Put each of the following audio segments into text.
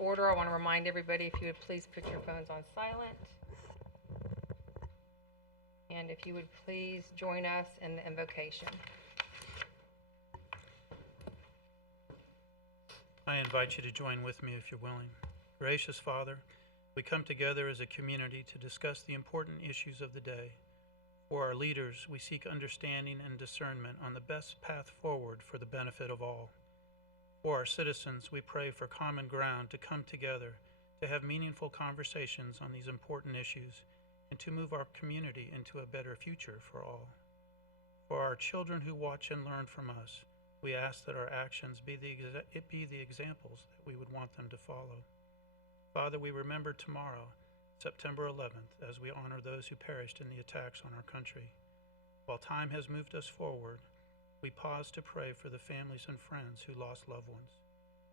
order. I want to remind everybody, if you would please put your phones on silent. And if you would please join us in the invocation. I invite you to join with me if you're willing. Gracious Father, we come together as a community to discuss the important issues of the day. For our leaders, we seek understanding and discernment on the best path forward for the benefit of all. For our citizens, we pray for common ground to come together, to have meaningful conversations on these important issues, and to move our community into a better future for all. For our children who watch and learn from us, we ask that our actions be the examples that we would want them to follow. Father, we remember tomorrow, September 11th, as we honor those who perished in the attacks on our country. While time has moved us forward, we pause to pray for the families and friends who lost loved ones.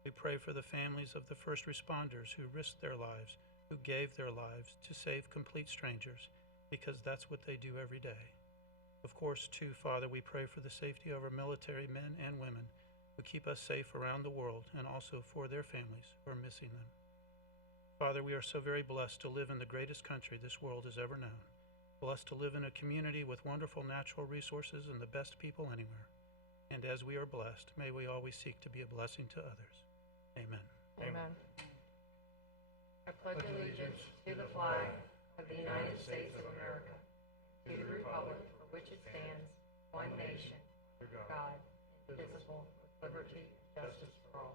We pray for the families of the first responders who risked their lives, who gave their lives to save complete strangers, because that's what they do every day. Of course, too, Father, we pray for the safety of our military men and women who keep us safe around the world, and also for their families who are missing them. Father, we are so very blessed to live in the greatest country this world has ever known, blessed to live in a community with wonderful natural resources and the best people anywhere. And as we are blessed, may we always seek to be a blessing to others. Amen. Amen. I pledge allegiance to the flag of the United States of America, to the republic for which it stands, one nation, under God, indivisible, with liberty and justice for all.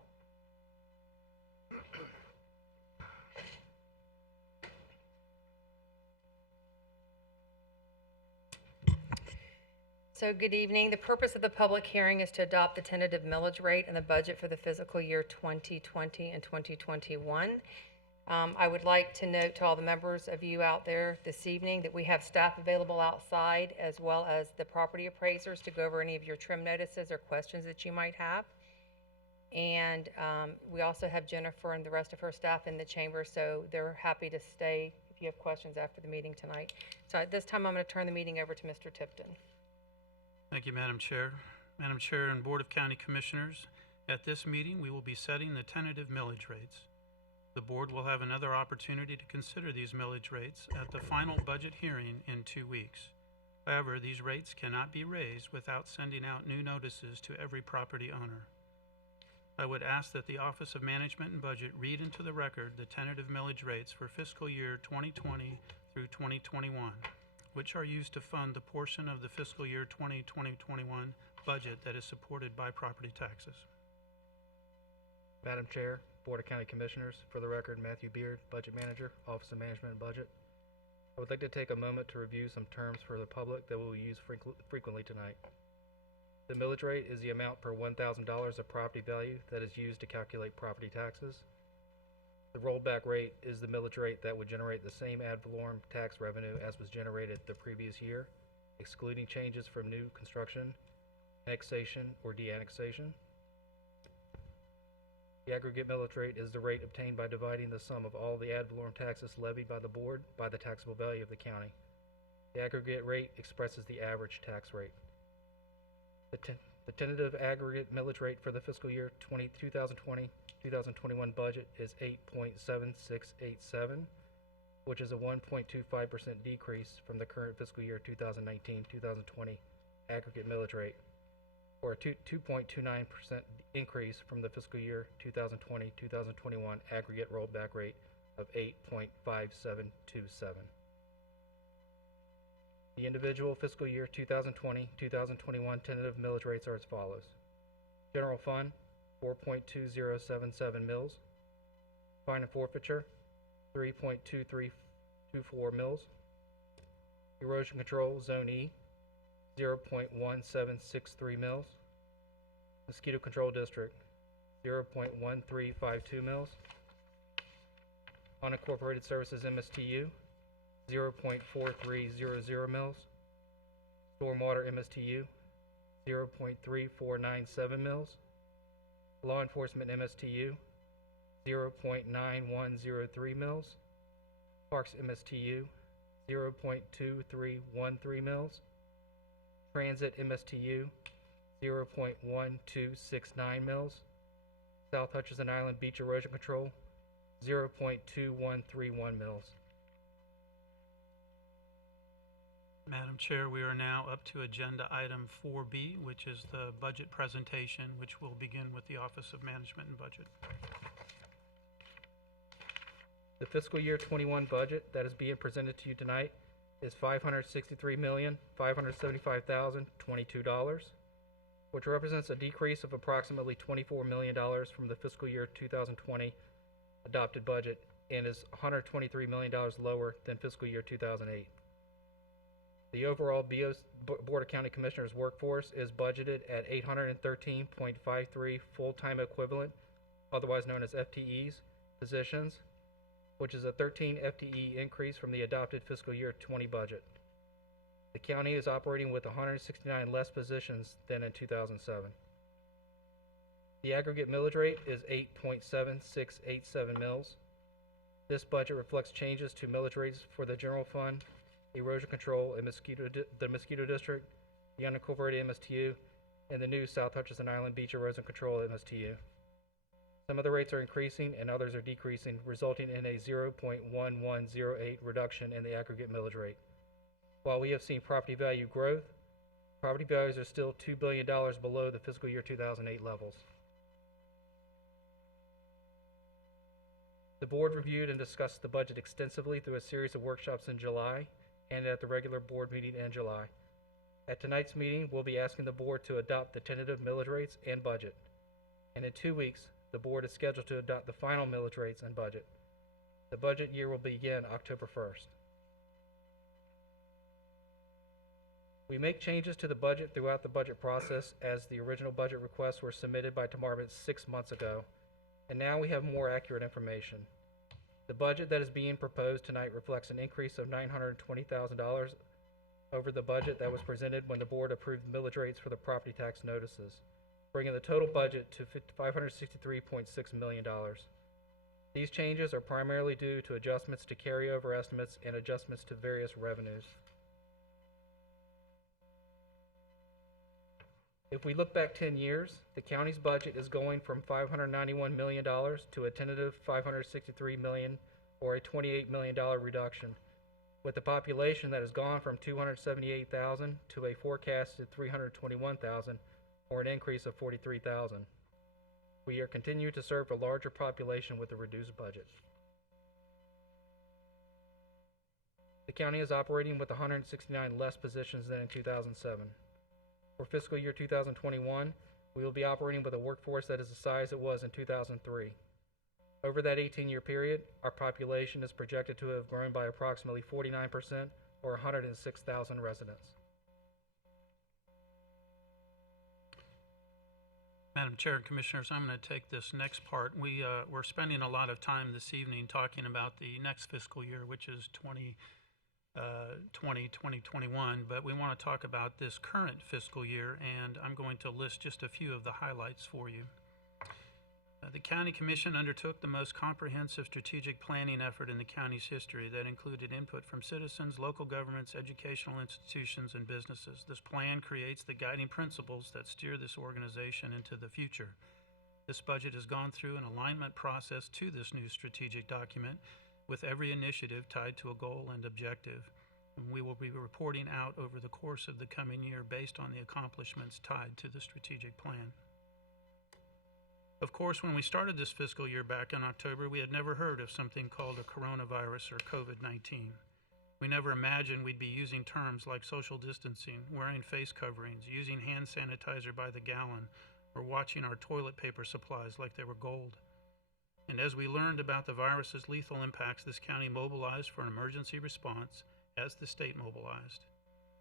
So good evening. The purpose of the public hearing is to adopt the tentative millage rate and the budget for the fiscal year 2020 and 2021. I would like to note to all the members of you out there this evening that we have staff available outside, as well as the property appraisers, to go over any of your trim notices or questions that you might have. And we also have Jennifer and the rest of her staff in the chamber, so they're happy to stay if you have questions after the meeting tonight. So at this time, I'm going to turn the meeting over to Mr. Tipton. Thank you, Madam Chair. Madam Chair and Board of County Commissioners, at this meeting, we will be setting the tentative millage rates. The board will have another opportunity to consider these millage rates at the final budget hearing in 2 weeks. However, these rates cannot be raised without sending out new notices to every property owner. I would ask that the Office of Management and Budget read into the record the tentative millage rates for fiscal year 2020 through 2021, which are used to fund the portion of the fiscal year 2020-21 budget that is supported by property taxes. Madam Chair, Board of County Commissioners, for the record, Matthew Beard, Budget Manager, Office of Management and Budget. I would like to take a moment to review some terms for the public that we will use frequently tonight. The millage rate is the amount per $1,000 of property value that is used to calculate property taxes. The rollback rate is the millage rate that would generate the same ad valorem tax revenue as was generated the previous year, excluding changes from new construction, annexation, or de-annexation. The aggregate millage rate is the rate obtained by dividing the sum of all the ad valorem taxes levied by the board by the taxable value of the county. The aggregate rate expresses the average tax rate. The tentative aggregate millage rate for the fiscal year 2020-2021 budget is 8.7687, which is a 1.25% decrease from the current fiscal year 2019-2020 aggregate millage rate, or a 2.29% increase from the fiscal year 2020-2021 aggregate rollback rate of 8.5727. The individual fiscal year 2020-2021 tentative millage rates are as follows. General Fund, 4.2077 mils. Fine and forfeiture, 3.2324 mils. Erosion Control, Zone E, 0.1763 mils. Mosquito Control District, 0.1352 mils. Unincorporated Services MSTU, 0.4300 mils. Stormwater MSTU, 0.3497 mils. Law Enforcement MSTU, 0.9103 mils. Parks MSTU, 0.2313 mils. Transit MSTU, 0.1269 mils. South Hutchinson Island Beach Erosion Control, 0.2131 mils. Madam Chair, we are now up to agenda item 4B, which is the budget presentation, which will begin with the Office of Management and Budget. The fiscal year 21 budget that is being presented to you tonight is $563,575,022, which represents a decrease of approximately $24 million from the fiscal year 2020 adopted budget and is $123 million lower than fiscal year 2008. The overall Board of County Commissioners workforce is budgeted at 813.53 full-time equivalent, otherwise known as FTEs, positions, which is a 13 FTE increase from the adopted fiscal year 20 budget. The county is operating with 169 less positions than in 2007. The aggregate millage rate is 8.7687 mils. This budget reflects changes to millage rates for the general fund, erosion control, and the mosquito district, the unincorporated MSTU, and the new South Hutchinson Island Beach Erosion Control MSTU. Some of the rates are increasing and others are decreasing, resulting in a 0.1108 reduction in the aggregate millage rate. While we have seen property value growth, property values are still $2 billion below the fiscal year 2008 levels. The board reviewed and discussed the budget extensively through a series of workshops in July and at the regular board meeting in July. At tonight's meeting, we'll be asking the board to adopt the tentative millage rates and budget. And in 2 weeks, the board is scheduled to adopt the final millage rates and budget. The budget year will begin October 1st. We make changes to the budget throughout the budget process, as the original budget requests were submitted by Department 6 months ago, and now we have more accurate information. The budget that is being proposed tonight reflects an increase of $920,000 over the budget that was presented when the board approved millage rates for the property tax notices, bringing the total budget to $563.6 million. These changes are primarily due to adjustments to carryover estimates and adjustments to various revenues. If we look back 10 years, the county's budget is going from $591 million to a tentative $563 million, or a $28 million reduction, with a population that has gone from 278,000 to a forecasted 321,000, or an increase of 43,000. We are continuing to serve a larger population with a reduced budget. The county is operating with 169 less positions than in 2007. For fiscal year 2021, we will be operating with a workforce that is the size it was in 2003. Over that 18-year period, our population is projected to have grown by approximately 49%, or 106,000 residents. Madam Chair and Commissioners, I'm going to take this next part. We're spending a lot of time this evening talking about the next fiscal year, which is 2021, but we want to talk about this current fiscal year, and I'm going to list just a few of the highlights for you. The County Commission undertook the most comprehensive strategic planning effort in the county's history that included input from citizens, local governments, educational institutions, and businesses. This plan creates the guiding principles that steer this organization into the future. This budget has gone through an alignment process to this new strategic document, with every initiative tied to a goal and objective. And we will be reporting out over the course of the coming year based on the accomplishments tied to the strategic plan. Of course, when we started this fiscal year back in October, we had never heard of something called a coronavirus or COVID-19. We never imagined we'd be using terms like social distancing, wearing face coverings, using hand sanitizer by the gallon, or watching our toilet paper supplies like they were gold. And as we learned about the virus's lethal impacts, this county mobilized for an emergency response as the state mobilized.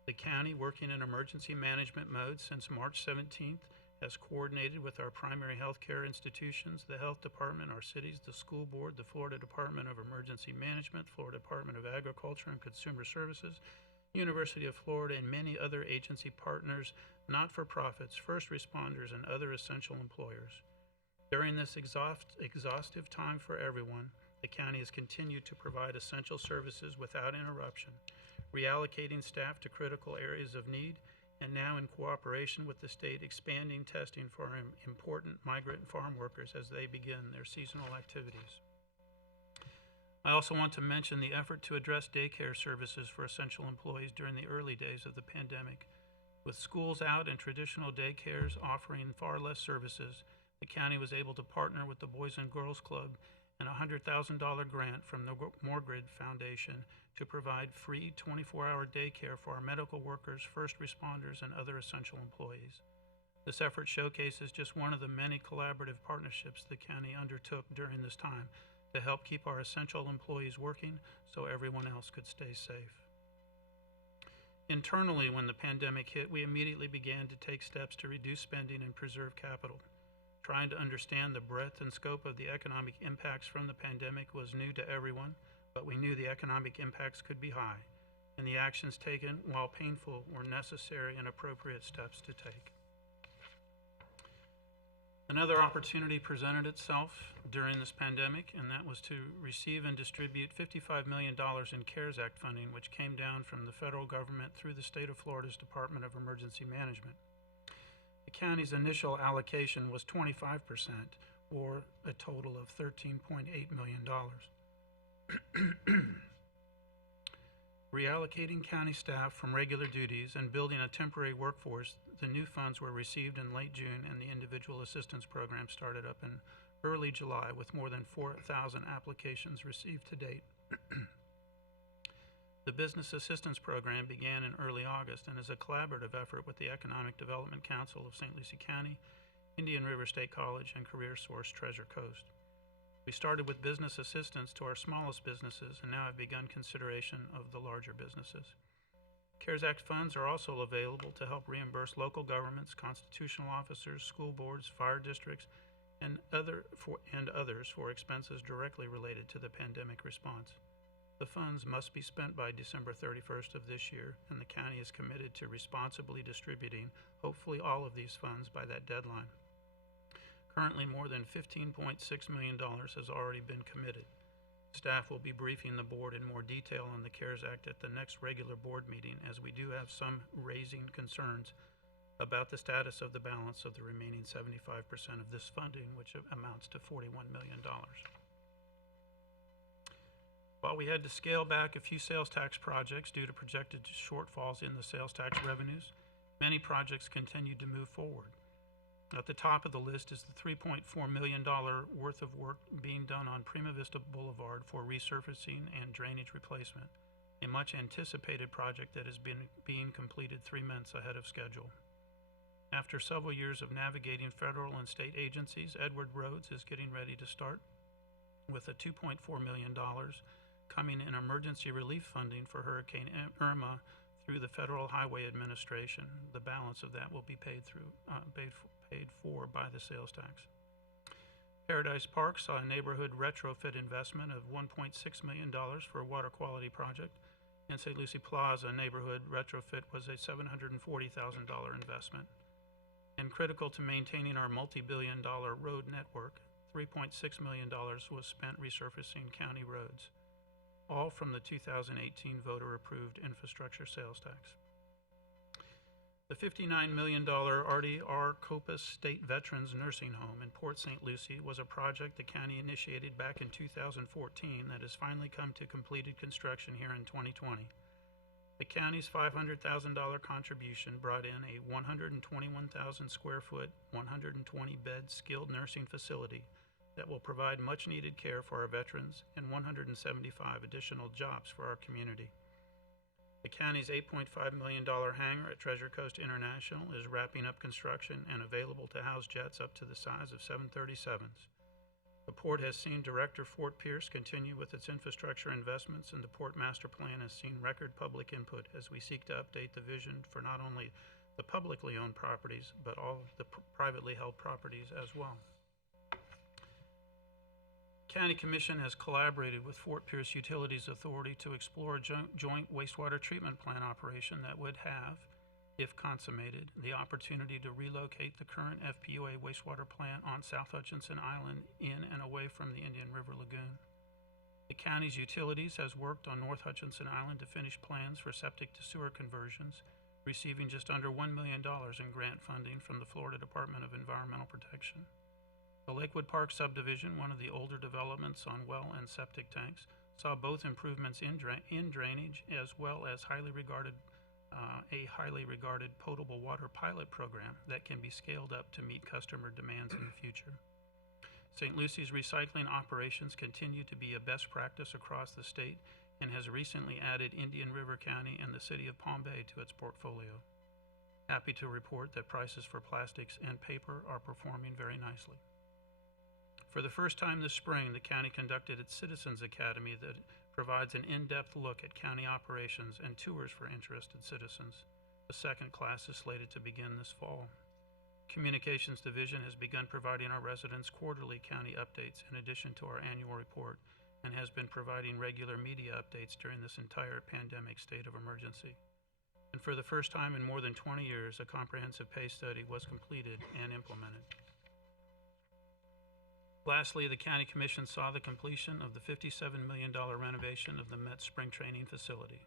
The county, working in emergency management mode since March 17th, has coordinated with our primary health care institutions, the health department, our cities, the school board, the Florida Department of Emergency Management, Florida Department of Agriculture and Consumer Services, University of Florida, and many other agency partners, not-for-profits, first responders, and other essential employers. During this exhaustive time for everyone, the county has continued to provide essential services without interruption, reallocating staff to critical areas of need, and now in cooperation with the state, expanding testing for important migrant farm workers as they begin their seasonal activities. I also want to mention the effort to address daycare services for essential employees during the early days of the pandemic. With schools out and traditional daycares offering far less services, the county was able to partner with the Boys and Girls Club and a $100,000 grant from the Morgrid Foundation to provide free 24-hour daycare for our medical workers, first responders, and other essential employees. This effort showcases just one of the many collaborative partnerships the county undertook during this time to help keep our essential employees working so everyone else could stay safe. Internally, when the pandemic hit, we immediately began to take steps to reduce spending and preserve capital. Trying to understand the breadth and scope of the economic impacts from the pandemic was new to everyone, but we knew the economic impacts could be high, and the actions taken, while painful, were necessary and appropriate steps to take. Another opportunity presented itself during this pandemic, and that was to receive and distribute $55 million in CARES Act funding, which came down from the federal government through the state of Florida's Department of Emergency Management. The county's initial allocation was 25%, or a total of $13.8 million. Reallocating county staff from regular duties and building a temporary workforce, the new funds were received in late June, and the individual assistance program started up in early July with more than 4,000 applications received to date. The Business Assistance Program began in early August and is a collaborative effort with the Economic Development Council of St. Lucie County, Indian River State College, and CareerSource Treasure Coast. We started with business assistance to our smallest businesses and now have begun consideration of the larger businesses. CARES Act funds are also available to help reimburse local governments, constitutional officers, school boards, fire districts, and others for expenses directly related to the pandemic response. The funds must be spent by December 31st of this year, and the county is committed to responsibly distributing hopefully all of these funds by that deadline. Currently, more than $15.6 million has already been committed. Staff will be briefing the board in more detail on the CARES Act at the next regular board meeting, as we do have some raising concerns about the status of the balance of the remaining 75% of this funding, which amounts to $41 million. While we had to scale back a few sales tax projects due to projected shortfalls in the sales tax revenues, many projects continued to move forward. At the top of the list is the $3.4 million worth of work being done on Prima Vista Boulevard for resurfacing and drainage replacement, a much anticipated project that has been being completed 3 months ahead of schedule. After several years of navigating federal and state agencies, Edward Roads is getting ready to start with a $2.4 million coming in emergency relief funding for Hurricane Irma through the Federal Highway Administration. The balance of that will be paid for by the sales tax. Paradise Park saw a neighborhood retrofit investment of $1.6 million for a water quality project, and St. Lucie Plaza neighborhood retrofit was a $740,000 investment. And critical to maintaining our multi-billion-dollar road network, $3.6 million was spent resurfacing county roads, all from the 2018 voter-approved infrastructure sales tax. The $59 million RDR Copus State Veterans Nursing Home in Port St. Lucie was a project the county initiated back in 2014 that has finally come to completed construction here in 2020. The county's $500,000 contribution brought in a 121,000 square foot, 120-bed skilled nursing facility that will provide much-needed care for our veterans and 175 additional jobs for our community. The county's $8.5 million hangar at Treasure Coast International is wrapping up construction and available to house jets up to the size of 737s. The port has seen Director Fort Pierce continue with its infrastructure investments, and the Port Master Plan has seen record public input as we seek to update the vision for not only the publicly owned properties, but all the privately held properties as well. County Commission has collaborated with Fort Pierce Utilities Authority to explore a joint wastewater treatment plant operation that would have, if consummated, the opportunity to relocate the current FPUA wastewater plant on South Hutchinson Island in and away from the Indian River Lagoon. The county's utilities has worked on North Hutchinson Island to finish plans for septic to sewer conversions, receiving just under $1 million in grant funding from the Florida Department of Environmental Protection. The Lakewood Park subdivision, one of the older developments on well and septic tanks, saw both improvements in drainage as well as a highly regarded potable water pilot program that can be scaled up to meet customer demands in the future. St. Lucy's recycling operations continue to be a best practice across the state and has recently added Indian River County and the city of Palm Bay to its portfolio. Happy to report that prices for plastics and paper are performing very nicely. For the first time this spring, the county conducted its Citizens Academy that provides an in-depth look at county operations and tours for interested citizens. The second class is slated to begin this fall. Communications Division has begun providing our residents quarterly county updates in addition to our annual report, and has been providing regular media updates during this entire pandemic state of emergency. And for the first time in more than 20 years, a comprehensive pay study was completed and implemented. Lastly, the County Commission saw the completion of the $57 million renovation of the Mets spring training facility.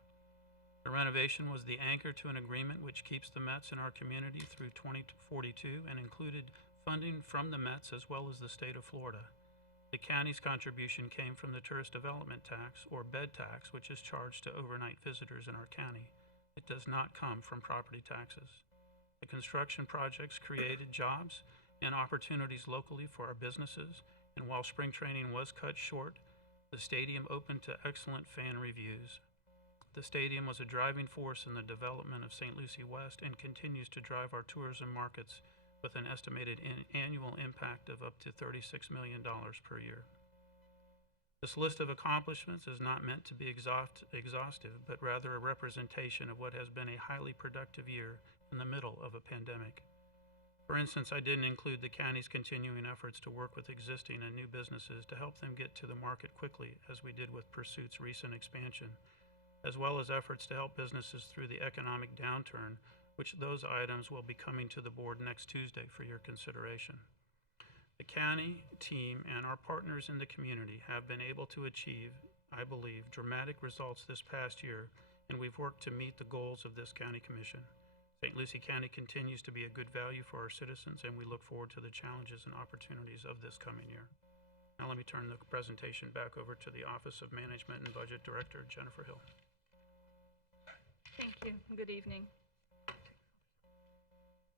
The renovation was the anchor to an agreement which keeps the Mets in our community through 2042 and included funding from the Mets as well as the state of Florida. The county's contribution came from the Tourist Development Tax, or bed tax, which is charged to overnight visitors in our county. It does not come from property taxes. The construction projects created jobs and opportunities locally for our businesses, and while spring training was cut short, the stadium opened to excellent fan reviews. The stadium was a driving force in the development of St. Lucie West and continues to drive our tourism markets with an estimated annual impact of up to $36 million per year. This list of accomplishments is not meant to be exhaustive, but rather a representation of what has been a highly productive year in the middle of a pandemic. For instance, I didn't include the county's continuing efforts to work with existing and new businesses to help them get to the market quickly, as we did with Pursuit's recent expansion, as well as efforts to help businesses through the economic downturn, which those items will be coming to the board next Tuesday for your consideration. The county team and our partners in the community have been able to achieve, I believe, dramatic results this past year, and we've worked to meet the goals of this county commission. St. Lucie County continues to be a good value for our citizens, and we look forward to the challenges and opportunities of this coming year. Now let me turn the presentation back over to the Office of Management and Budget Director, Jennifer Hill. Thank you. Good evening.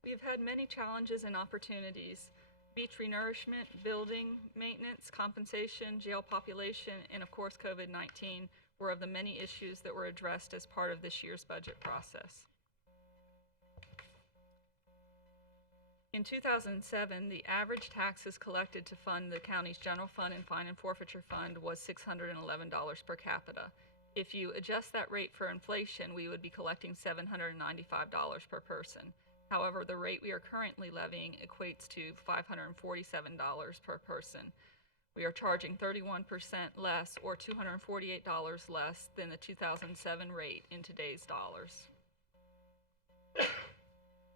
We have had many challenges and opportunities. Beach renourishment, building, maintenance, compensation, jail population, and of course COVID-19 were of the many issues that were addressed as part of this year's budget process. In 2007, the average taxes collected to fund the county's general fund and fine and forfeiture fund was $611 per capita. If you adjust that rate for inflation, we would be collecting $795 per person. However, the rate we are currently levying equates to $547 per person. We are charging 31% less, or $248 less than the 2007 rate in today's dollars.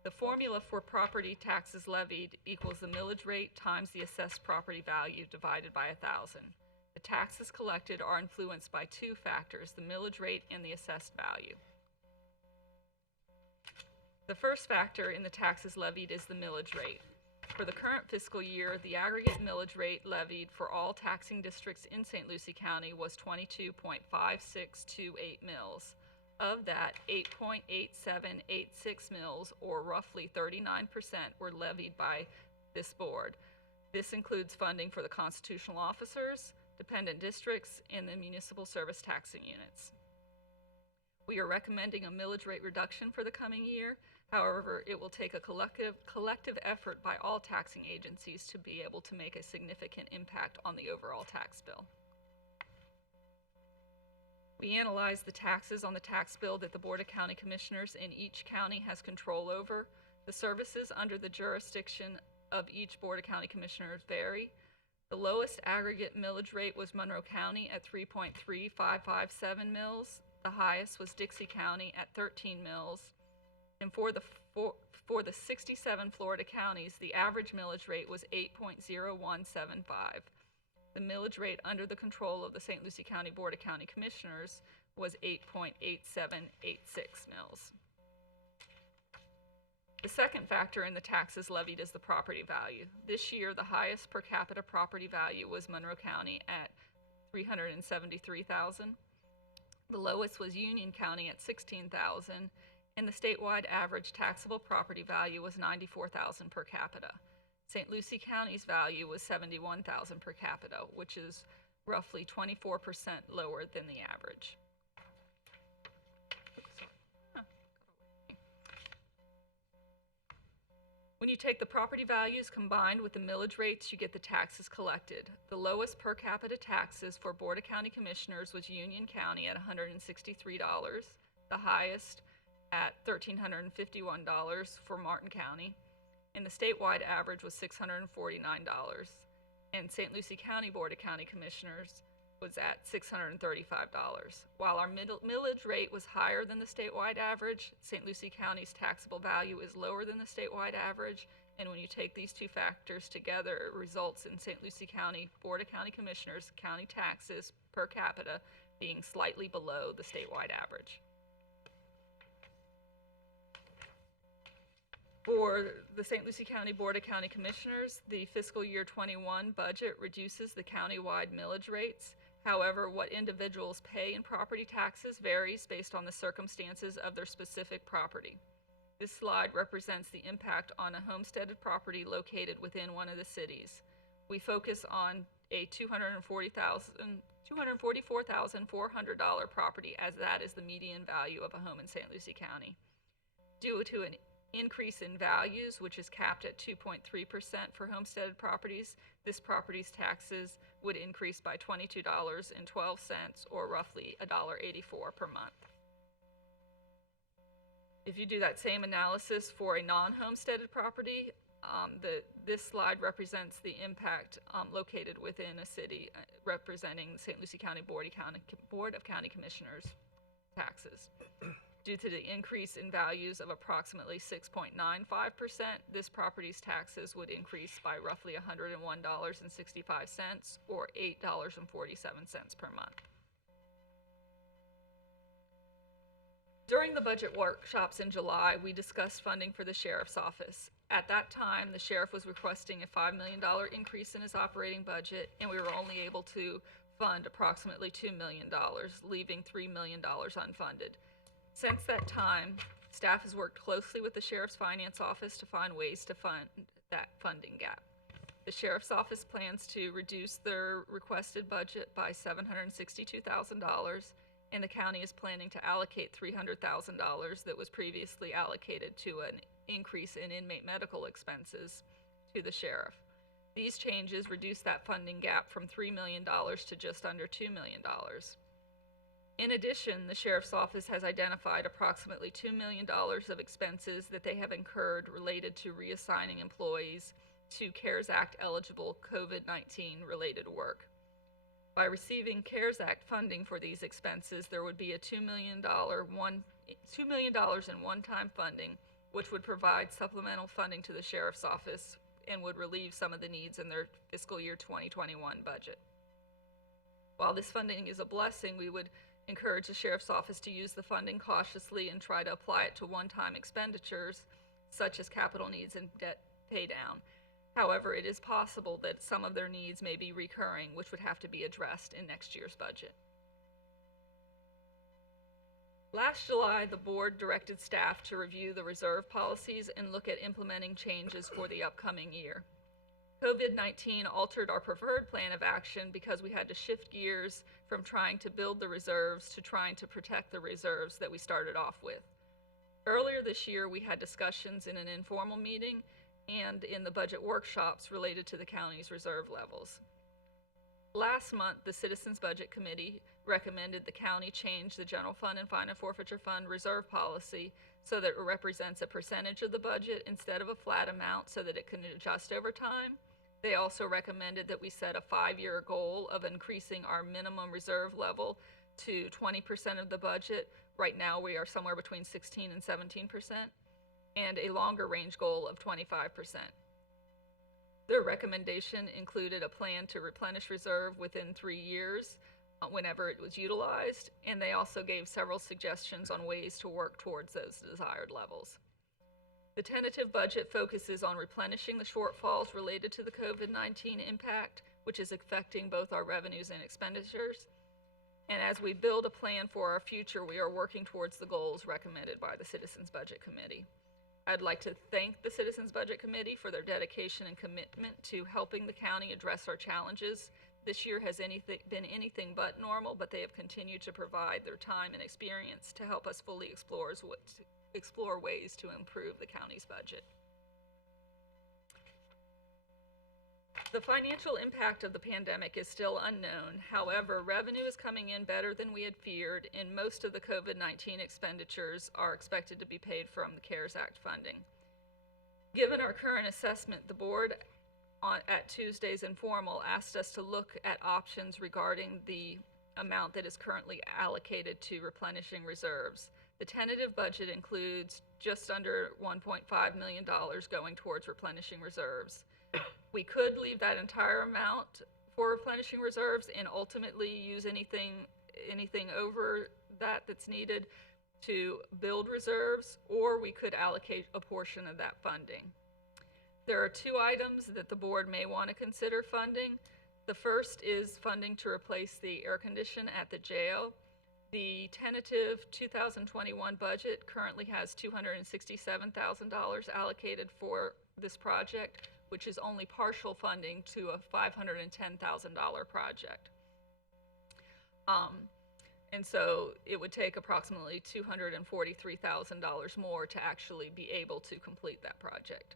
The formula for property taxes levied equals the millage rate times the assessed property value divided by 1,000. The taxes collected are influenced by two factors, the millage rate and the assessed value. The first factor in the taxes levied is the millage rate. For the current fiscal year, the aggregate millage rate levied for all taxing districts in St. Lucie County was 22.5628 mills. Of that, 8.8786 mills, or roughly 39%, were levied by this board. This includes funding for the constitutional officers, dependent districts, and the municipal service taxing units. We are recommending a millage rate reduction for the coming year. However, it will take a collective effort by all taxing agencies to be able to make a significant impact on the overall tax bill. We analyzed the taxes on the tax bill that the Board of County Commissioners in each county has control over. The services under the jurisdiction of each Board of County Commissioners vary. The lowest aggregate millage rate was Monroe County at 3.3557 mills. The highest was Dixie County at 13 mills. And for the 67 Florida counties, the average millage rate was 8.0175. The millage rate under the control of the St. Lucie County Board of County Commissioners was 8.8786 mills. The second factor in the taxes levied is the property value. This year, the highest per capita property value was Monroe County at $373,000. The lowest was Union County at $16,000, and the statewide average taxable property value was $94,000 per capita. St. Lucie County's value was $71,000 per capita, which is roughly 24% lower than the average. When you take the property values combined with the millage rates, you get the taxes collected. The lowest per capita taxes for Board of County Commissioners was Union County at $163, the highest at $1,351 for Martin County, and the statewide average was $649. And St. Lucie County Board of County Commissioners was at $635. While our millage rate was higher than the statewide average, St. Lucie County's taxable value is lower than the statewide average, and when you take these two factors together, it results in St. Lucie County Board of County Commissioners county taxes per capita being slightly below the statewide average. For the St. Lucie County Board of County Commissioners, the fiscal year 21 budget reduces the countywide millage rates. However, what individuals pay in property taxes varies based on the circumstances of their specific property. This slide represents the impact on a homesteaded property located within one of the cities. We focus on a $244,400 property, as that is the median value of a home in St. Lucie County. Due to an increase in values, which is capped at 2.3% for homesteaded properties, this property's taxes would increase by $22.12, or roughly $1.84 per month. If you do that same analysis for a non-homesteaded property, this slide represents the impact located within a city, representing St. Lucie County Board of County Commissioners taxes. Due to the increase in values of approximately 6.95%, this property's taxes would increase by roughly $101.65, or $8.47 per month. During the budget workshops in July, we discussed funding for the sheriff's office. At that time, the sheriff was requesting a $5 million increase in his operating budget, and we were only able to fund approximately $2 million, leaving $3 million unfunded. Since that time, staff has worked closely with the Sheriff's Finance Office to find ways to fund that funding gap. The Sheriff's Office plans to reduce their requested budget by $762,000, and the county is planning to allocate $300,000 that was previously allocated to an increase in inmate medical expenses to the sheriff. These changes reduce that funding gap from $3 million to just under $2 million. In addition, the Sheriff's Office has identified approximately $2 million of expenses that they have incurred related to reassigning employees to CARES Act eligible COVID-19 related work. By receiving CARES Act funding for these expenses, there would be a $2 million in one-time funding, which would provide supplemental funding to the Sheriff's Office and would relieve some of the needs in their fiscal year 2021 budget. While this funding is a blessing, we would encourage the Sheriff's Office to use the funding cautiously and try to apply it to one-time expenditures, such as capital needs and debt pay down. However, it is possible that some of their needs may be recurring, which would have to be addressed in next year's budget. Last July, the board directed staff to review the reserve policies and look at implementing changes for the upcoming year. COVID-19 altered our preferred plan of action because we had to shift gears from trying to build the reserves to trying to protect the reserves that we started off with. Earlier this year, we had discussions in an informal meeting and in the budget workshops related to the county's reserve levels. Last month, the Citizens Budget Committee recommended the county change the general fund and fine and forfeiture fund reserve policy so that it represents a percentage of the budget instead of a flat amount so that it can adjust over time. They also recommended that we set a 5-year goal of increasing our minimum reserve level to 20% of the budget. Right now, we are somewhere between 16 and 17%, and a longer range goal of 25%. Their recommendation included a plan to replenish reserve within 3 years whenever it was utilized, and they also gave several suggestions on ways to work towards those desired levels. The tentative budget focuses on replenishing the shortfalls related to the COVID-19 impact, which is affecting both our revenues and expenditures. And as we build a plan for our future, we are working towards the goals recommended by the Citizens Budget Committee. I'd like to thank the Citizens Budget Committee for their dedication and commitment to helping the county address our challenges. This year has been anything but normal, but they have continued to provide their time and experience to help us fully explore ways to improve the county's budget. The financial impact of the pandemic is still unknown. However, revenue is coming in better than we had feared, and most of the COVID-19 expenditures are expected to be paid from the CARES Act funding. Given our current assessment, the board at Tuesday's informal asked us to look at options regarding the amount that is currently allocated to replenishing reserves. The tentative budget includes just under $1.5 million going towards replenishing reserves. We could leave that entire amount for replenishing reserves and ultimately use anything over that's needed to build reserves, or we could allocate a portion of that funding. There are two items that the board may want to consider funding. The first is funding to replace the air condition at the jail. The tentative 2021 budget currently has $267,000 allocated for this project, which is only partial funding to a $510,000 project. And so it would take approximately $243,000 more to actually be able to complete that project.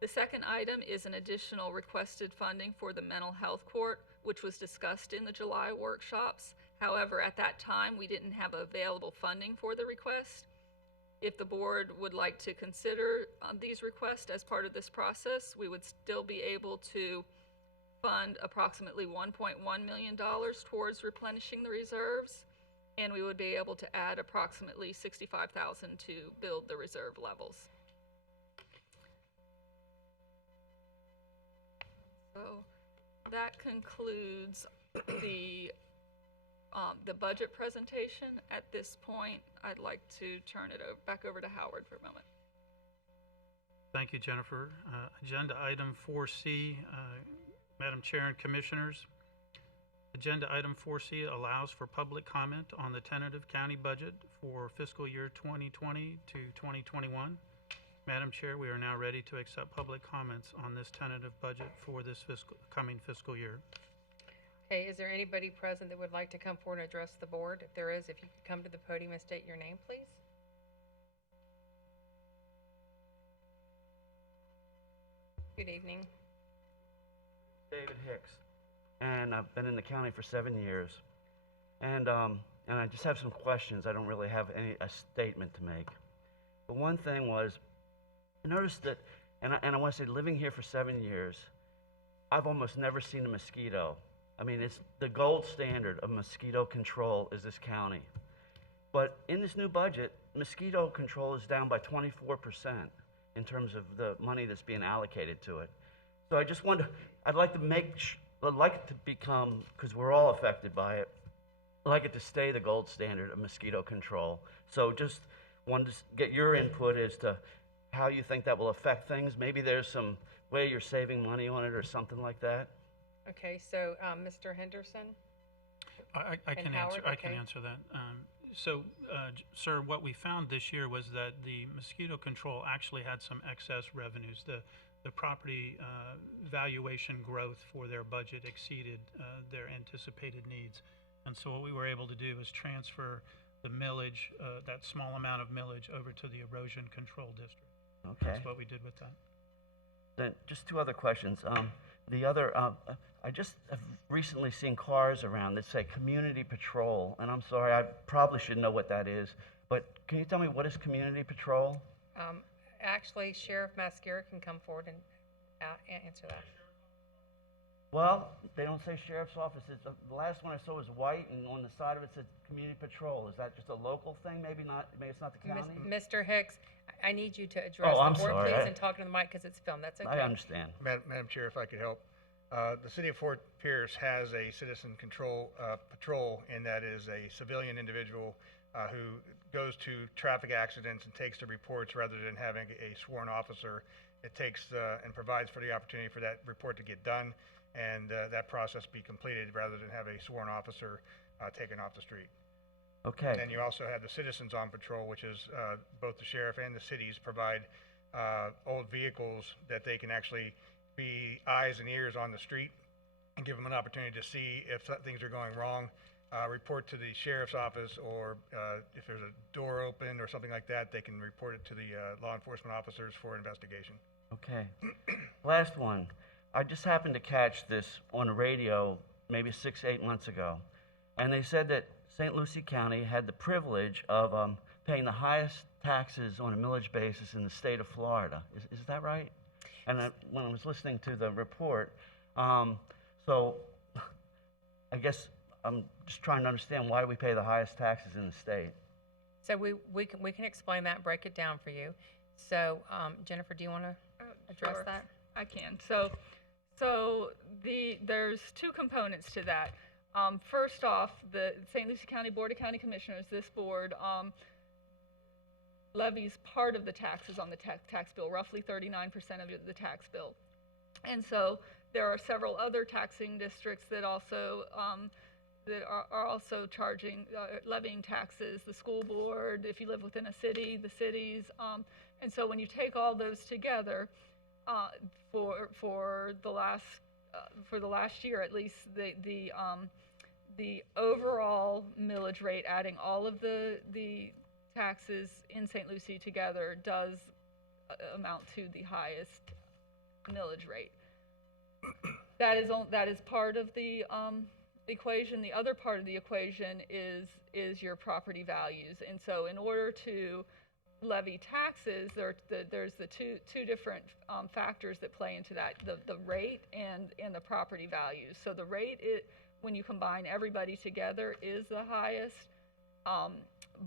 The second item is an additional requested funding for the mental health court, which was discussed in the July workshops. However, at that time, we didn't have available funding for the request. If the board would like to consider these requests as part of this process, we would still be able to fund approximately $1.1 million towards replenishing the reserves, and we would be able to add approximately $65,000 to build the reserve levels. So that concludes the budget presentation. At this point, I'd like to turn it back over to Howard for a moment. Thank you, Jennifer. Agenda item 4C, Madam Chair and Commissioners. Agenda item 4C allows for public comment on the tentative county budget for fiscal year 2020 to 2021. Madam Chair, we are now ready to accept public comments on this tentative budget for this coming fiscal year. Okay, is there anybody present that would like to come forward and address the board? If there is, if you could come to the podium and state your name, please. Good evening. David Hicks, and I've been in the county for 7 years, and I just have some questions. I don't really have a statement to make. But one thing was, I noticed that, and I want to say, living here for 7 years, I've almost never seen a mosquito. I mean, it's the gold standard of mosquito control is this county. But in this new budget, mosquito control is down by 24% in terms of the money that's being allocated to it. So I just wonder, I'd like to become, because we're all affected by it, I'd like it to stay the gold standard of mosquito control. So just wanted to get your input as to how you think that will affect things. Maybe there's some way you're saving money on it or something like that. Okay, so Mr. Henderson? I can Howard, answer. I can okay. answer that. Sir, what we found this year was that the mosquito control actually had some excess revenues. The property valuation growth for their budget exceeded their anticipated needs, and so what we were able to do was transfer the millage, that small amount of millage, over to the erosion control district. Okay. That's what we did with that. Then just two other questions. I just have recently seen cars around that say community patrol, and I'm sorry, I probably should know what that is, but can you tell me what is community patrol? Actually, Sheriff Mascara can come forward and answer that. Well, they don't say sheriff's office. The last one I saw was white, and on the side of it said community patrol. Is that just a local thing? Maybe not. Maybe it's not the county. Mr. Hicks, I need you to address Oh, I'm the board, sorry. please, and talk to the mic because it's filmed. That's okay. I understand. Madam Chair, if I could help. The city of Fort Pierce has a citizen control patrol, and that is a civilian individual who goes to traffic accidents and takes the reports rather than having a sworn officer. It takes and provides for the opportunity for that report to get done. and that process be completed rather than have a sworn officer taken off the street. Okay. Then you also have the citizens on patrol, which is both the sheriff and the cities provide old vehicles that they can actually be eyes and ears on the street and give them an opportunity to see if things are going wrong, report to the sheriff's office, or if there's a door open or something like that, they can report it to the law enforcement officers for investigation. Okay. Last one. I just happened to catch this on the radio maybe 6, 8 months ago, and they said that St. Lucie County had the privilege of paying the highest taxes on a millage basis in the state of Florida. Is that right? And when I was listening to the report, so I guess I'm just trying to understand why we pay the highest taxes in the state. So we can explain that, break it down for you. So, Jennifer, do you want to address Sure. that? I can. There's two components to that. First off, the St. Lucie County Board of County Commissioners, this board, levies part of the taxes on the tax bill, roughly 39% of the tax bill. And so there are several other taxing districts that also that are also charging, levying taxes. The school board, if you live within a city, the cities, and so when you take all those together, for the last year at least, the overall millage rate, adding all of the taxes in St. Lucie together, does amount to the highest millage rate. That is part of the equation. The other part of the equation is your property values, and so in order to levy taxes, there's the two different factors that play into that: the rate and the property values. So the rate, when you combine everybody together, is the highest,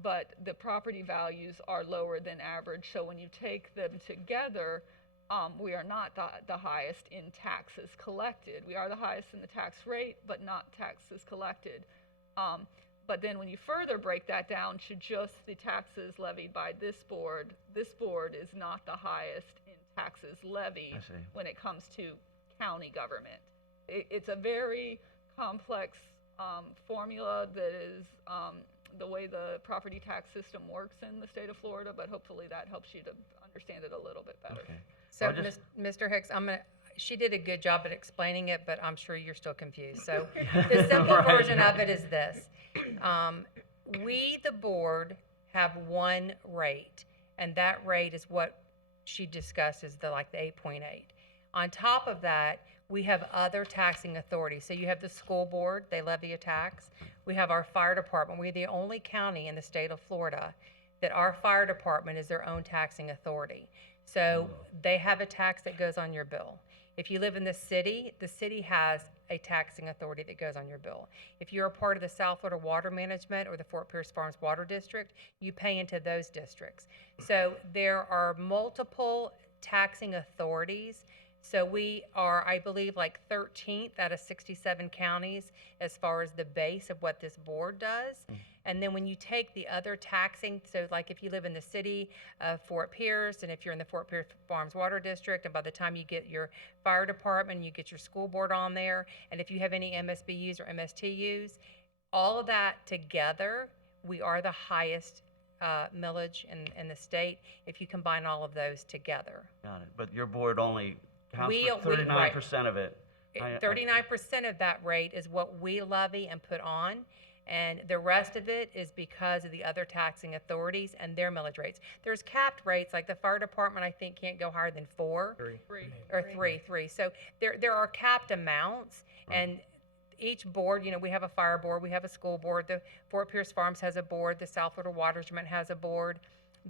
but the property values are lower than average. So when you take them together, we are not the highest in taxes collected. We are the highest in the tax rate, but not taxes collected. But then when you further break that down to just the taxes levied by this board is not the highest in taxes levied when it comes to county government. It's a very complex formula that is the way the property tax system works in the state of Florida, but hopefully that helps you to understand it a little bit better. Okay. So, Well, just- Mr. Hicks, she did a good job at explaining it, but I'm sure you're still confused. So the simple Right. version of it is this. We, the board, have one rate, and that rate is what she discussed as the 8.8. On top of that, we have other taxing authorities. So you have the school board, they levy a tax. We have our fire department. We're the only county in the state of Florida that our fire department is their own taxing authority. So they have a tax that goes on your bill. If you live in the city has a taxing authority that goes on your bill. If you're a part of the South Florida Water Management or the Fort Pierce Farms Water District, you pay into those districts. So there are multiple taxing authorities. So we are, I believe, 13th out of 67 counties as far as the base of what this board does. And then when you take the other taxing, so if you live in the city of Fort Pierce, and if you're in the Fort Pierce Farms Water District, and by the time you get your fire department, you get your school board on there, and if you have any MSBUs or MSTUs, all of that together, we are the highest millage in the state if you combine all of those together. Got it. But your board only counts We- for we- 39% of it. 39% of that rate is what we levy and put on, and the rest of it is because of the other taxing authorities and their millage rates. There's capped rates, like the fire department, I think, can't go higher than 4 Three. or 3. So there are capped amounts, and each board, we have a fire board, we have a school board, the Fort Pierce Farms has a board, the South Florida Water Management has a board.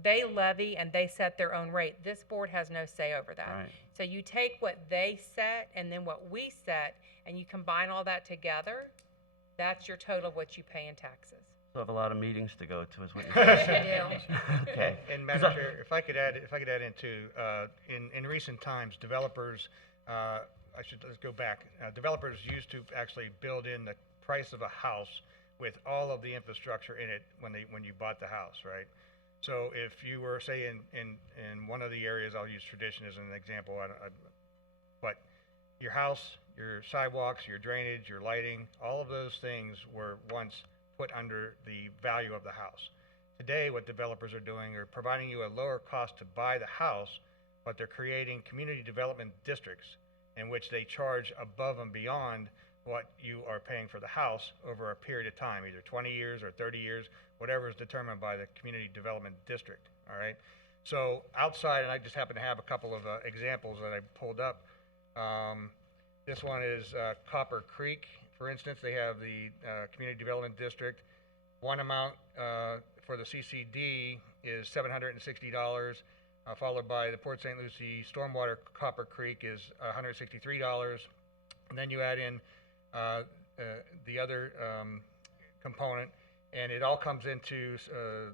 They levy and they set their own rate. This board has no say over that. Right. So you take what they set and then what we set, and you combine all that together, that's your total of what you pay in taxes. So I have a lot of meetings to go to, is what you're saying. Okay. And 'Cause Madam Chair, if I could add in too, in recent times, developers, let's go back. Developers used to actually build in the price of a house with all of the infrastructure in it when you bought the house, right? So if you were, say, in one of the areas, I'll use Tradition as an example, but your house, your sidewalks, your drainage, your lighting, all of those things were once put under the value of the house. Today, what developers are doing are providing you a lower cost to buy the house, but they're creating community development districts in which they charge above and beyond what you are paying for the house over a period of time, either 20 years or 30 years, whatever is determined by the community development district, all right? So outside, and I just happen to have a couple of examples that I pulled up. This one is Copper Creek, for instance. They have the community development district. One amount for the CCD is $760, followed by the Port St. Lucie Stormwater Copper Creek is $163. And then you add in the other component, and it all comes into the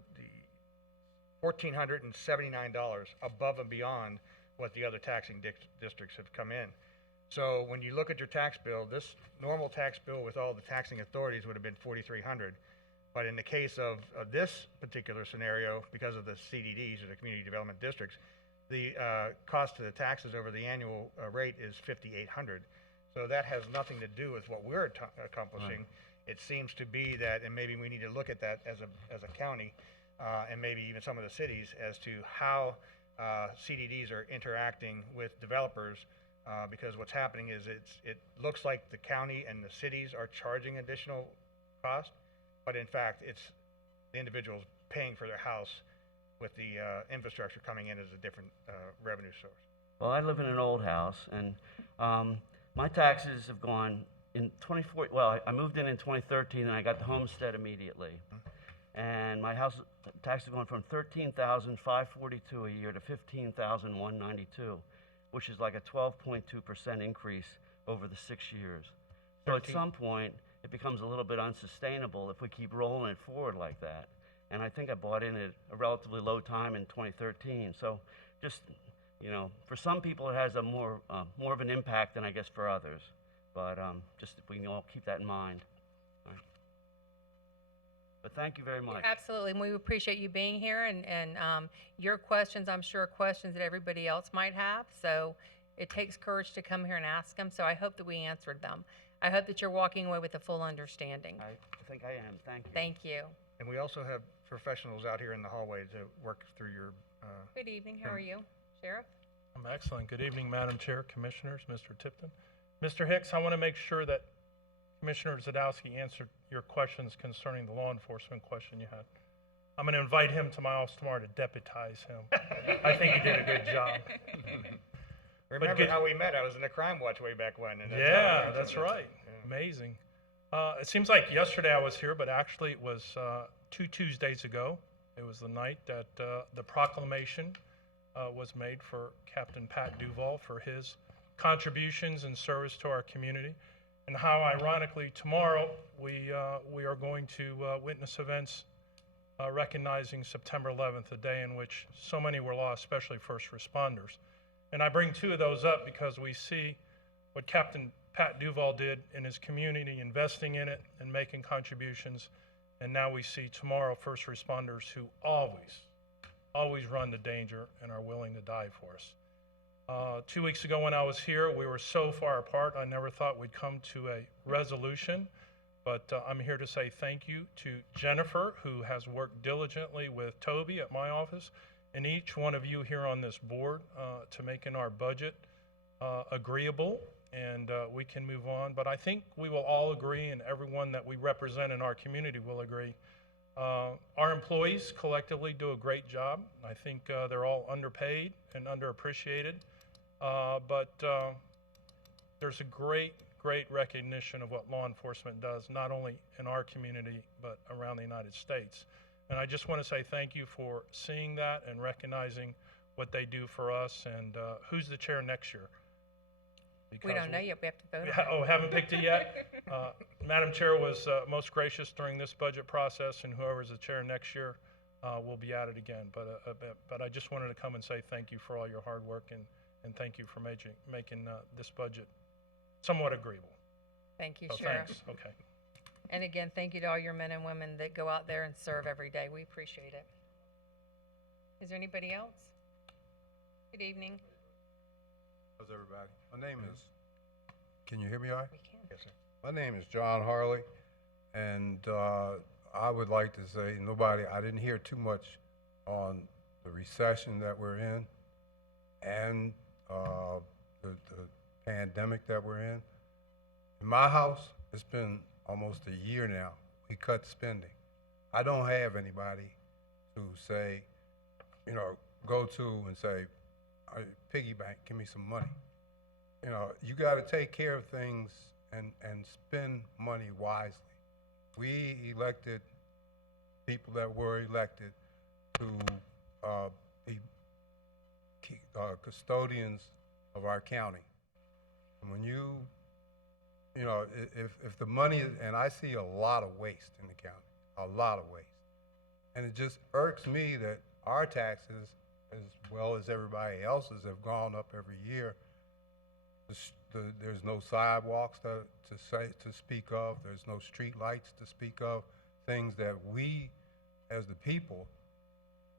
$1,479 above and beyond what the other taxing districts have come in. So when you look at your tax bill, this normal tax bill with all the taxing authorities would have been $4,300. But in the case of this particular scenario, because of the CDDs, or the community development districts, the cost of the taxes over the annual rate is $5,800. So that has nothing to do with what we're accomplishing. Right. It seems to be that, and maybe we need to look at that as a county, and maybe even some of the cities, as to how CDDs are interacting with developers, because what's happening is it looks like the county and the cities are charging additional cost, but in fact, it's the individuals paying for their house with the infrastructure coming in as a different revenue source. Well, I live in an old house, and my taxes have gone in 24. Well, I moved in 2013, and I got the homestead immediately. And my house taxes have gone from $13,542 a year to $15,192, which is like a 12.2% increase over the 6 years. So at some point, it becomes a little bit unsustainable if we keep rolling it forward like that. And I think I bought in at a relatively low time in 2013. So just, you know, for some people it has a more of an impact than I guess for others. But just if we can all keep that in mind. All right. But thank you very much. Absolutely, and we appreciate you being here, and your questions, I'm sure, are questions that everybody else might have. So it takes courage to come here and ask them. So I hope that we answered them. I hope that you're walking away with a full understanding. I think I am. Thank you. Thank you. And we also have professionals out here in the hallway to work through your. Good evening. How are you, Sheriff? I'm excellent. Good evening, Madam Chair, Commissioners, Mr. Tipton. Mr. Hicks, I want to make sure that Commissioner Zadowski answered your questions concerning the law enforcement question you had. I'm going to invite him to my office tomorrow to deputize him. I think he did a good job. Remember how we met? I was in the Crime Watch way back when. And that's right. Yeah. Amazing. It seems like yesterday I was here, but actually it was 2 Tuesdays ago. It was the night that the proclamation was made for Captain Pat Duval for his contributions and service to our community. And how ironically tomorrow we are going to witness events recognizing September 11th, a day in which so many were lost, especially first responders. And I bring 2 of those up because we see what Captain Pat Duval did in his community, investing in it and making contributions. And now we see tomorrow first responders who always run the danger and are willing to die for us. 2 weeks ago when I was here, we were so far apart, I never thought we'd come to a resolution. But I'm here to say thank you to Jennifer, who has worked diligently with Toby at my office, and each one of you here on this board to making our budget agreeable, and we can move on. But I think we will all agree, and everyone that we represent in our community will agree, our employees collectively do a great job. I think they're all underpaid and underappreciated, but there's a great recognition of what law enforcement does, not only in our community, but around the United States. And I just want to say thank you for seeing that and recognizing what they do for us. And who's the chair next year? Because we don't know yet. We have to vote. Oh, haven't picked it yet? Madam Chair was most gracious during this budget process, and whoever's the chair next year will be at it again. But I just wanted to come and say thank you for all your hard work, and thank you for making this budget somewhat agreeable. Thank you, So Sheriff. thanks. Okay. And again, thank you to all your men and women that go out there and serve every day. We appreciate it. Is there anybody else? Good evening. How's everybody? My name is Can you hear me all right? We can. Yes, sir. My name is John Harley, and I would like to say I didn't hear too much on the recession that we're in and the pandemic that we're in. In my house, it's been almost a year now. We cut spending. I don't have anybody to say, go to and say, piggy bank, give me some money. You got to take care of things and spend money wisely. We elected people that were elected to be custodians of our county. And when if the money, and I see a lot of waste in the county, a lot of waste. And it just irks me that our taxes, as well as everybody else's, have gone up every year. There's no sidewalks to speak of. There's no street lights to speak of. Things that we, as the people,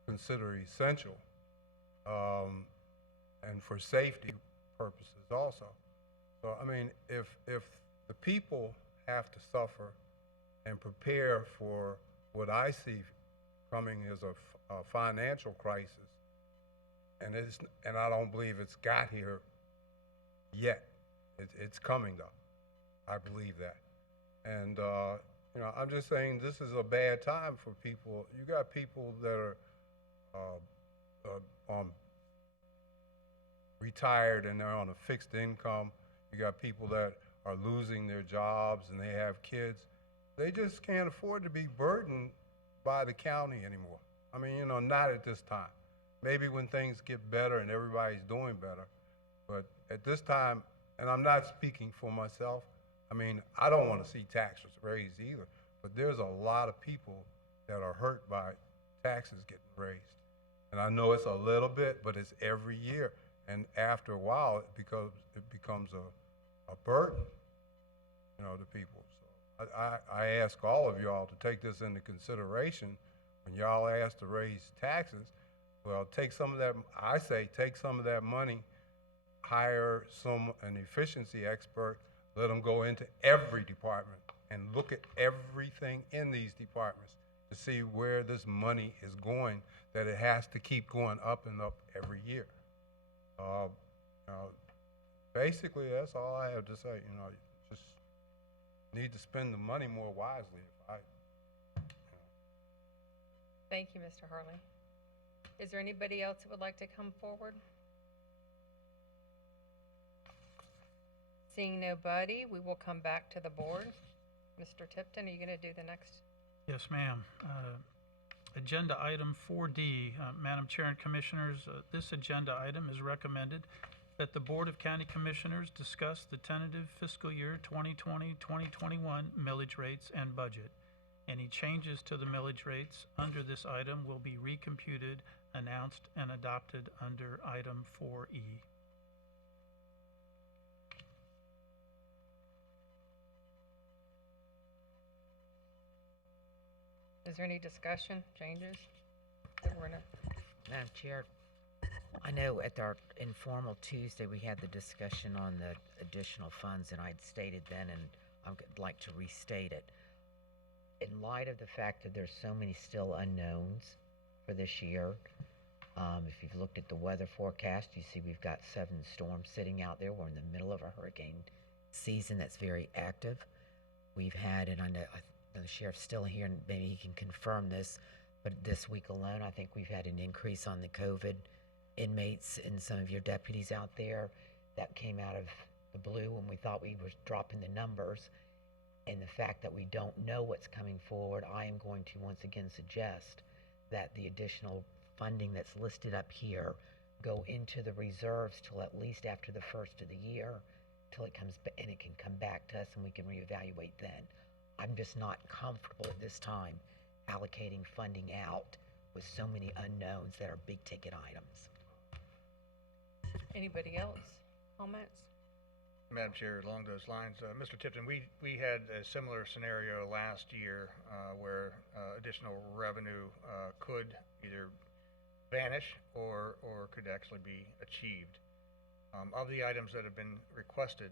consider essential, and for safety purposes also. So I mean, if the people have to suffer and prepare for what I see coming as a financial crisis, and I don't believe it's got here yet. It's coming though. I believe that. And I'm just saying this is a bad time for people. You got people that are retired and they're on a fixed income. You got people that are losing their jobs and they have kids. They just can't afford to be burdened by the county anymore. I mean, not at this time. Maybe when things get better and everybody's doing better. But at this time, and I'm not speaking for myself, I mean, I don't want to see taxes raised either, but there's a lot of people that are hurt by taxes getting raised. And I know it's a little bit, but it's every year. And after a while, it becomes a burden, to people. So I ask all of y'all to take this into consideration when y'all ask to raise taxes. Well, take some of that money, hire an efficiency expert, let them go into every department and look at everything in these departments to see where this money is going, that it has to keep going up and up every year. Basically, that's all I have to say. Just need to spend the money more wisely. Thank you, Mr. Harley. Is there anybody else that would like to come forward? Seeing nobody, we will come back to the board. Mr. Tipton, are you going to do the next? Yes, ma'am. Agenda item 4D, Madam Chair and Commissioners, this agenda item is recommended that the Board of County Commissioners discuss the tentative fiscal year 2020-2021 millage rates and budget. Any changes to the millage rates under this item will be recomputed, announced, and adopted under item 4E. Is there any discussion, changes that we're gonna? Madam Chair, I know at our informal Tuesday, we had the discussion on the additional funds, and I'd stated then, and I'd like to restate it. In light of the fact that there's so many still unknowns for this year, if you've looked at the weather forecast, you see we've got 7 storms sitting out there. We're in the middle of a hurricane season that's very active. We've had, and I know the sheriff's still here, and maybe he can confirm this, but this week alone, I think we've had an increase on the COVID inmates and some of your deputies out there. That came out of the blue when we thought we were dropping the numbers. And the fact that we don't know what's coming forward, I am going to once again suggest that the additional funding that's listed up here go into the reserves till at least after the first of the year, till it comes and it can come back to us and we can reevaluate then. I'm just not comfortable at this time allocating funding out with so many unknowns that are big ticket items. Anybody else? Comments? Madam Chair, along those lines, Mr. Tipton, we had a similar scenario last year where additional revenue could either vanish or could actually be achieved. Of the items that have been requested,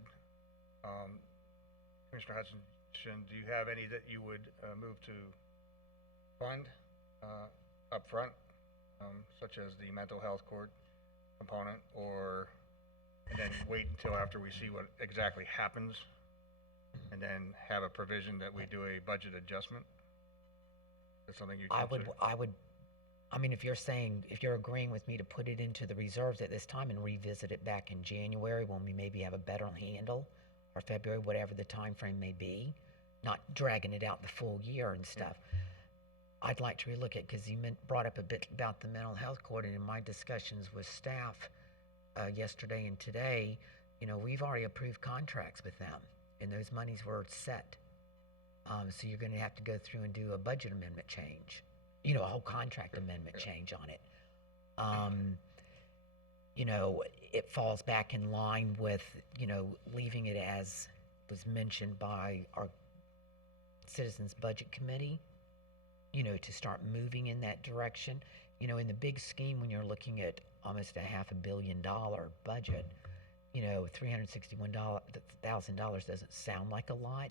Commissioner Hutchinson, do you have any that you would move to fund upfront, such as the mental health court component, and then wait until after we see what exactly happens, and then have a provision that we do a budget adjustment? Is that something you consider? I mean, if you're agreeing with me to put it into the reserves at this time and revisit it back in January when we maybe have a better handle, or February, whatever the time frame may be, not dragging it out the full year and stuff. I'd like to relook at, because you brought up a bit about the mental health court, and in my discussions with staff yesterday and today, we've already approved contracts with them, and those monies were set. So you're going to have to go through and do a budget amendment change, a whole contract amendment change on it. It falls back in line with, leaving it as was mentioned by our Citizens Budget Committee, to start moving in that direction. In the big scheme, when you're looking at almost a $500 million budget, $361,000 doesn't sound like a lot,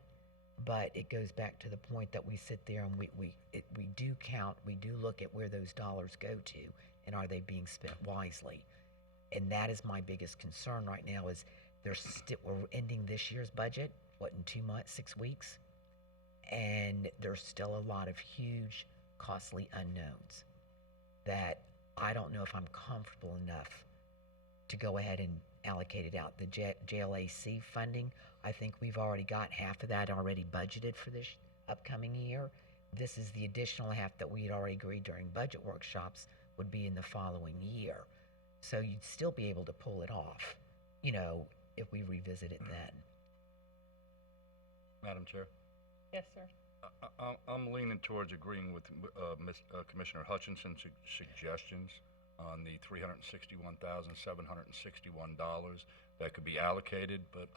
but it goes back to the point that we sit there and we do count, we do look at where those dollars go to, and are they being spent wisely. And that is my biggest concern right now, is we're ending this year's budget, in 2 months, 6 weeks? And there's still a lot of huge, costly unknowns that I don't know if I'm comfortable enough to go ahead and allocate it out. The JLAC funding, I think we've already got half of that already budgeted for this upcoming year. This is the additional half that we had already agreed during budget workshops would be in the following year. So you'd still be able to pull it off, if we revisit it then. Madam Chair, Yes, sir. I'm leaning towards agreeing with Commissioner Hutchinson's suggestions on the $361,761 that could be allocated, but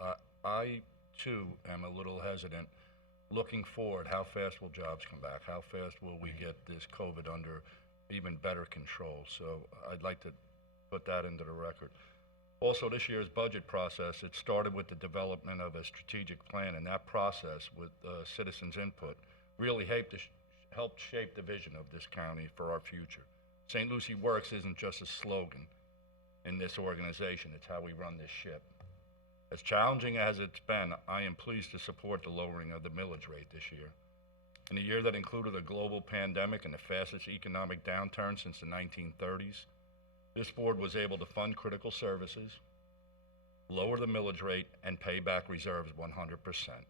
I too am a little hesitant looking forward. How fast will jobs come back? How fast will we get this COVID under even better control? So I'd like to put that into the record. Also, this year's budget process, it started with the development of a strategic plan, and that process with citizens' input really helped shape the vision of this county for our future. St. Lucie Works isn't just a slogan in this organization, it's how we run this ship. As challenging as it's been, I am pleased to support the lowering of the millage rate this year. In a year that included a global pandemic and the fastest economic downturn since the 1930s, this board was able to fund critical services, lower the millage rate, and pay back reserves 100%.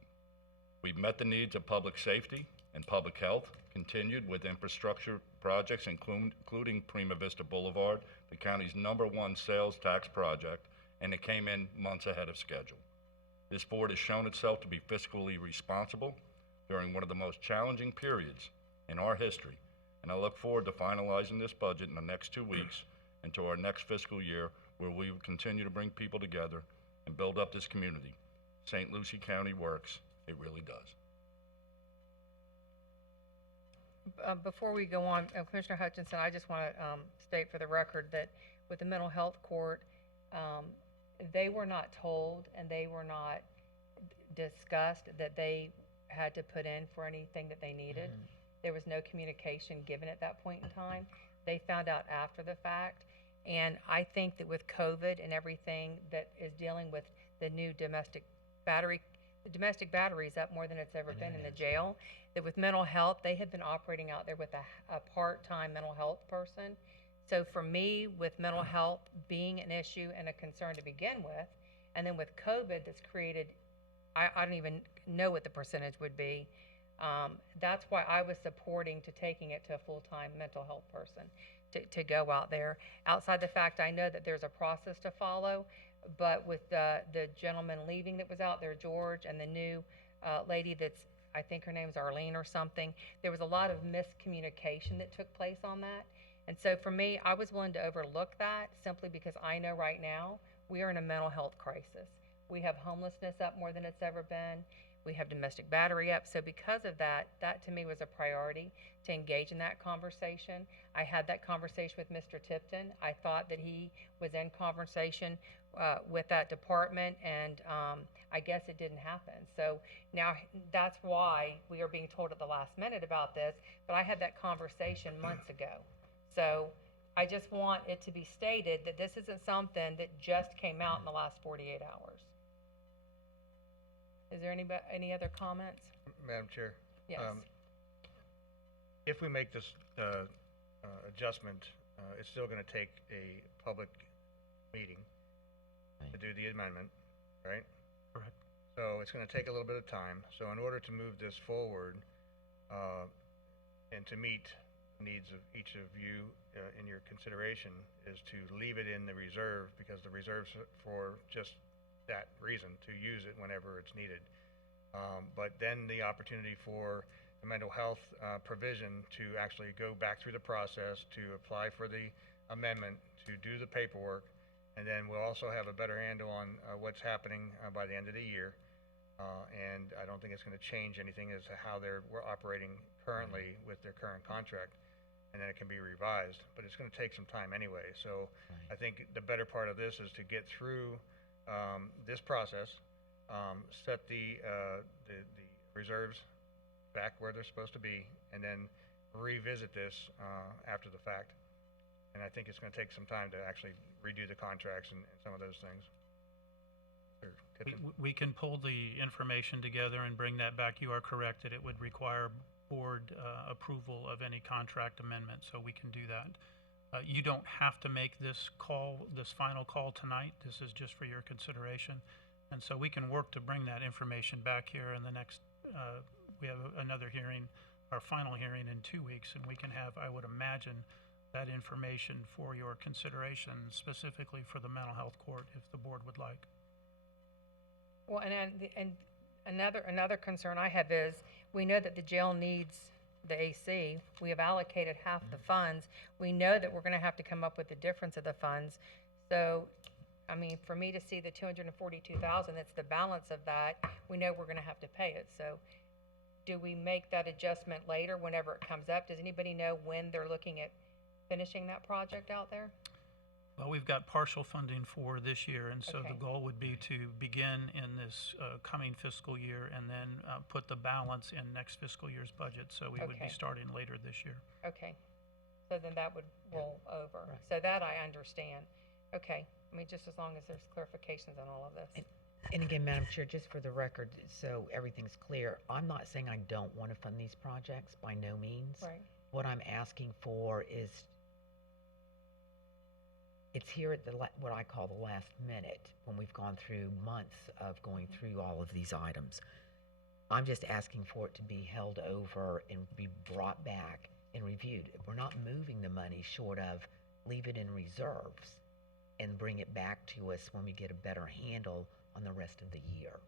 We've met the needs of public safety and public health, continued with infrastructure projects, including Prima Vista Boulevard, the county's #1 sales tax project, and it came in months ahead of schedule. This board has shown itself to be fiscally responsible during one of the most challenging periods in our history, and I look forward to finalizing this budget in the next 2 weeks into our next fiscal year, where we will continue to bring people together and build up this community. St. Lucie County works. It really does. Before we go on, Commissioner Hutchinson, I just want to state for the record that with the mental health court, they were not told and they were not discussed that they had to put in for anything that they needed. There was no communication given at that point in time. They found out after the fact. And I think that with COVID and everything that is dealing with the new domestic battery is up more than it's ever been in the jail, that with mental health, they had been operating out there with a part-time mental health person. So for me, with mental health being an issue and a concern to begin with, and then with COVID that's created, I don't even know what the percentage would be. That's why I was supporting to taking it to a full-time mental health person to go out there. Outside the fact, I know that there's a process to follow, but with the gentleman leaving that was out there, George, and the new lady that's, I think her name's Arlene or something, there was a lot of miscommunication that took place on that. And so for me, I was willing to overlook that simply because I know right now we are in a mental health crisis. We have homelessness up more than it's ever been. We have domestic battery up. So because of that, that to me was a priority to engage in that conversation. I had that conversation with Mr. Tipton. I thought that he was in conversation with that department, and I guess it didn't happen. So now that's why we are being told at the last minute about this, but I had that conversation months ago. So I just want it to be stated that this isn't something that just came out in the last 48 hours. Is there any other comments? Madam Chair? Yes. If we make this adjustment, it's still going to take a public meeting to do the amendment, right? Correct. So it's going to take a little bit of time. So in order to move this forward and to meet the needs of each of you in your consideration is to leave it in the reserve, because the reserve's for just that reason, to use it whenever it's needed. But then the opportunity for the mental health provision to actually go back through the process, to apply for the amendment, to do the paperwork, and then we'll also have a better handle on what's happening by the end of the year. And I don't think it's going to change anything as to how we're operating currently with their current contract, and then it can be revised. But it's going to take some time anyway. So I think the better part of this is to get through this process, set the reserves back where they're supposed to be, and then revisit this after the fact. And I think it's going to take some time to actually redo the contracts and some of those things. Sure. We can pull the information together and bring that back. You are correct that it would require board approval of any contract amendment, so we can do that. You don't have to make this final call tonight. This is just for your consideration. And so we can work to bring that information back here in the next, we have another hearing, our final hearing in 2 weeks, and we can have, I would imagine, that information for your consideration, specifically for the mental health court, if the board would like. Well, and another concern I have is, we know that the jail needs the AC. We have allocated half the funds. We know that we're going to have to come up with the difference of the funds. So, I mean, for me to see the 242,000, it's the balance of that. We know we're going to have to pay it. So, do we make that adjustment later whenever it comes up? Does anybody know when they're looking at finishing that project out there? Well, we've got partial funding for this year, and so Okay. the goal would be to begin in this coming fiscal year and then put the balance in next fiscal year's budget. So we would be Okay. starting later this year. Okay, so then that would roll over. Right. So that I understand. Okay, I mean, just as long as there's clarifications on all of this. And again, Madam Chair, just for the record, so everything's clear, I'm not saying I don't want to fund these projects, by no means. Right. What I'm asking for is, it's here at what I call the last minute, when we've gone through months of going through all of these items. I'm just asking for it to be held over and be brought back and reviewed. We're not moving the money short of leave it in reserves and bring it back to us when we get a better handle on the rest of the year.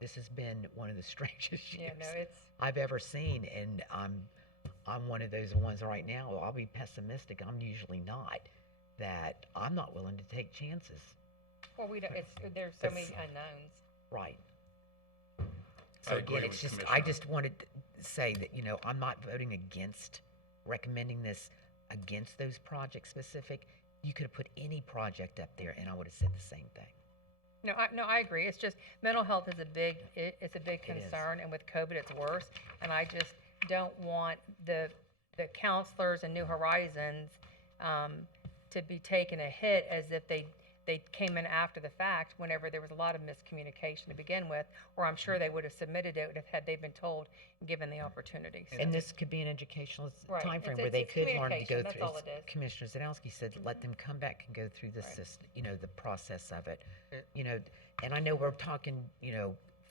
This has been one of the strangest Yeah, years no, it's, I've ever seen, and I'm one of those ones right now. I'll be pessimistic. I'm usually not. That I'm not willing to take chances. well, we don't, there's so many That's- unknowns. Right. I So agree again, it's with just, I Commissioner. just wanted to say that, I'm not voting against recommending this against those project specific. You could have put any project up there and I would have said the same thing. No, I agree. It's just, mental health is it's a big It is. concern, and with COVID, it's worse. And I just don't want the counselors and New Horizons, to be taking a hit as if they came in after the fact, whenever there was a lot of miscommunication to begin with, or I'm sure they would have submitted it had they been told and given the opportunity. So- And this could be an educational Right. timeframe It's- where they it's could learn to go communication. That's through. all as it is. Commissioner Zanowski said, let them come back and go through the Right. system, the process of it. It- And I know we're talking,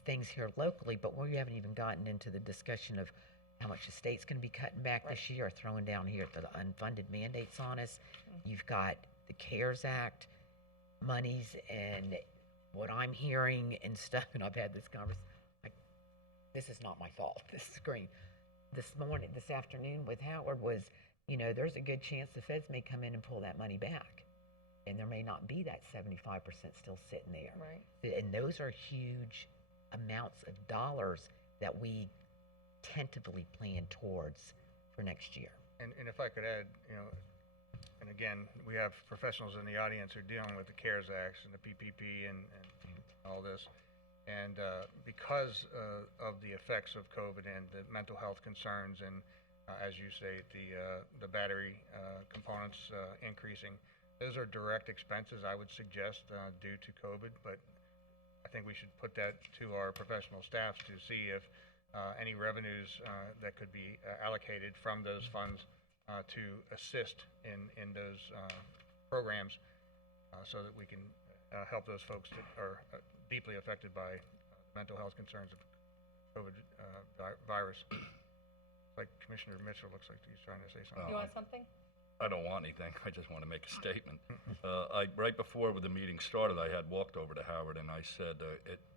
things here locally, but we haven't even gotten into the discussion of how much the state's going to be cutting back this year, or throwing down here the unfunded mandates on us. You've got the CARES Act monies, and what I'm hearing and stuff, and I've had this conversation, this is not my fault, this screen. This afternoon with Howard was, there's a good chance the feds may come in and pull that money back. And there may not be that 75% still sitting there. Right. And those are huge amounts of dollars that we tentatively plan towards for next year. And if I could add, And again, we have professionals in the audience who are dealing with the CARES Acts and the PPP and all this. And because of the effects of COVID and the mental health concerns and, as you say, the battery components increasing, those are direct expenses, I would suggest, due to COVID. But I think we should put that to our professional staffs to see if any revenues that could be allocated from those funds to assist in those programs so that we can help those folks that are deeply affected by mental health concerns of COVID virus. Like Commissioner Mitchell looks like he's trying to say something. You want something? I don't want anything. I just want to make a statement. Right before the meeting started, I had walked over to Howard and I said,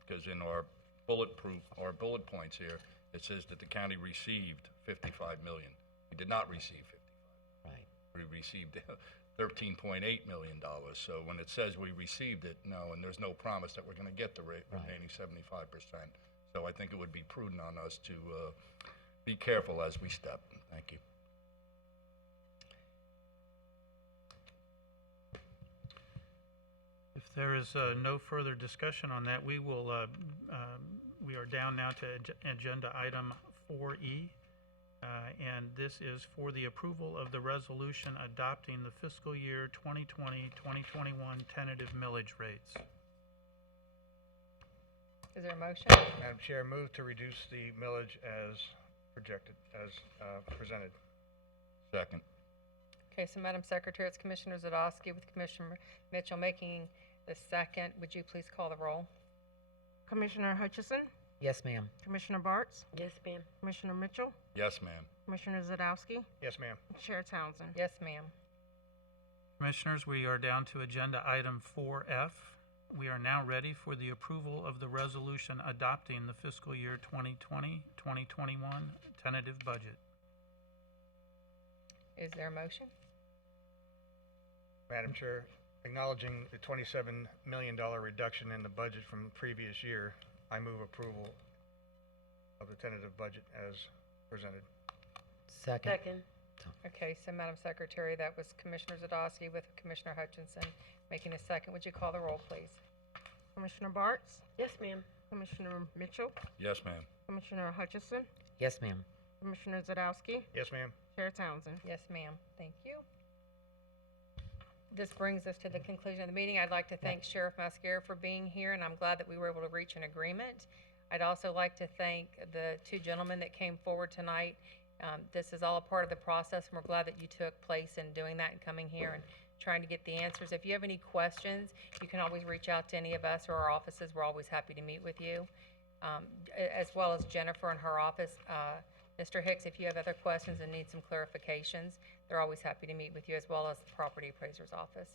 because in our bullet points here, it says that the county received $55 million. We did not receive 55. Right. We received $13.8 million. So when it says we received it, no, and there's no promise that we're going to get the remaining 75%. So I think it would be prudent on us to be careful as we step. Thank you. If there is no further discussion on that, we will, we are down now to agenda item 4E. And this is for the approval of the resolution adopting the fiscal year 2020-2021 tentative millage rates. Is there a motion? Madam Chair, move to reduce the millage as projected, as presented. Second. Okay, so Madam Secretary, it's Commissioner Zadowski with Commissioner Mitchell making the second. Would you please call the roll? Commissioner Hutchison, Yes, ma'am. Commissioner Bartz, Yes, ma'am. Commissioner Mitchell, Yes, ma'am. Commissioner Zadowski, Yes, ma'am. Chair Townsend. Yes, ma'am. Commissioners, we are down to agenda item 4F. We are now ready for the approval of the resolution adopting the fiscal year 2020-2021 tentative budget. Is there a motion? Madam Chair, acknowledging the $27 million reduction in the budget from the previous year, I move approval of the tentative budget as presented. Second. Second. Okay, so Madam Secretary, that was Commissioner Zadowski with Commissioner Hutchinson making a second. Would you call the roll, please? Commissioner Bartz, Yes, ma'am. Commissioner Mitchell, Yes, ma'am. Commissioner Hutchison, Yes, ma'am. Commissioner Zadowski, Yes, ma'am. Chair Townsend. Yes, ma'am. Thank you. This brings us to the conclusion of the meeting. I'd like to thank Sheriff Mascara for being here, and I'm glad that we were able to reach an agreement. I'd also like to thank the two gentlemen that came forward tonight. This is all a part of the process, and we're glad that you took place in doing that and coming here and trying to get the answers. If you have any questions, you can always reach out to any of us or our offices. We're always happy to meet with you, as well as Jennifer in her office. Mr. Hicks, if you have other questions and need some clarifications, they're always happy to meet with you, as well as the property appraiser's office.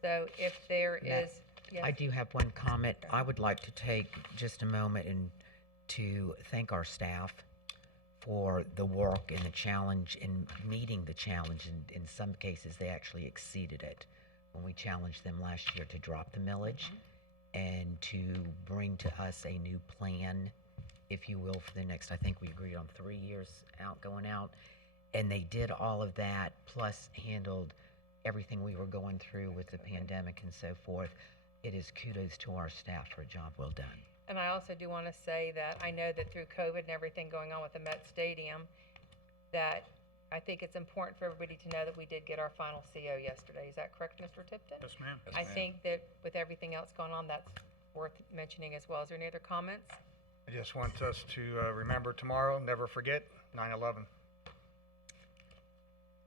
So if there Matt, is, yes, I do have one comment. I would like to take just a moment and to thank our staff for the work and the challenge in meeting the challenge. In some cases, they actually exceeded it when we challenged them last year to drop the millage and to bring to us a new plan, if you will, for the next, I think we agreed on 3 years out, going out. And they did all of that, plus handled everything we were going through with the pandemic and so forth. It is kudos to our staff for a job well done. and I also do want to say that I know that through COVID and everything going on with the Met Stadium, that I think it's important for everybody to know that we did get our final CO yesterday. Is that correct, Mr. Tipton? Yes, ma'am. Yes, I ma'am. think that with everything else going on, that's worth mentioning as well. Is there any other comments? I just want us to remember tomorrow, never forget 9/11.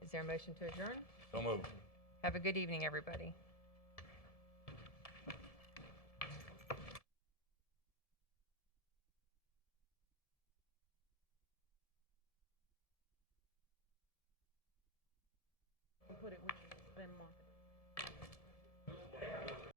Is there a motion to adjourn? So move. Have a good evening, everybody. Put it with them, Martha.